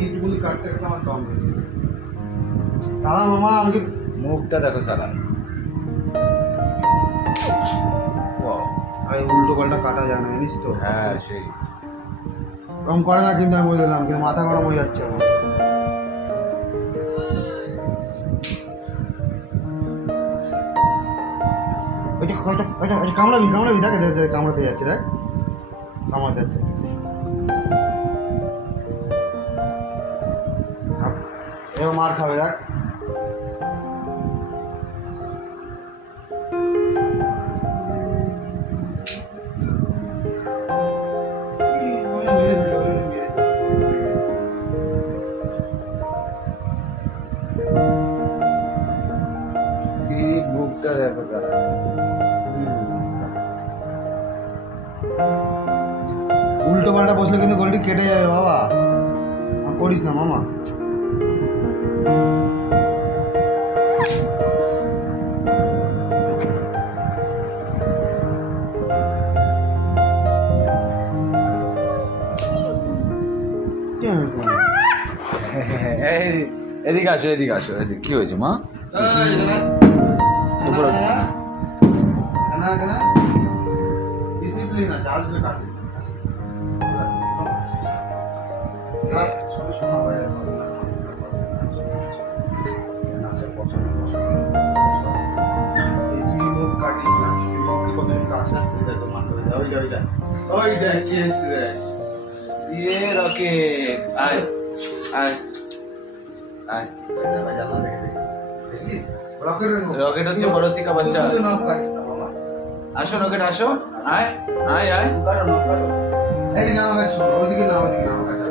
এইটুকুনি কাটতে গেলে আমার দম বেরিয়ে যাবে। তারা মামা আমাকে মুখটা দেখো সারা। আরে উল্টো পাল্টা কাটা যায় না জানিস তো। হ্যাঁ সেই কম করে না কিন্তু আমি বলে দিলাম, কিন্তু মাথা গরম হয়ে যাচ্ছে আমার। কামড়াবি কামড়াবি, দেখ কামড়াতে যাচ্ছে, দেখ কামড়াতে যাচ্ছে। এবার মার খাবে দেখ। মুখটা দেখো সারা। উল্টো পাল্টা বসলে কিন্তু গোলটি কেটে যাবে বাবা, করিস না মামা। এদিকে আসো এদিকে আসো। কি হয়েছে মা? ডিসিপ্লিন আছে, আসবে কাছে। কাটিস না, কতদিন কাজ না ওই দেখ কি এসছে দেখ। ये रॉकेट आय आय आय रॉकेट হচ্ছে পড়োসি का बच्चा। আসো রকেট আসো, আয় আয় আয়। এইদিকে আমার কাছে, ওইদিকে না, ওইদিকে আমার কাছে।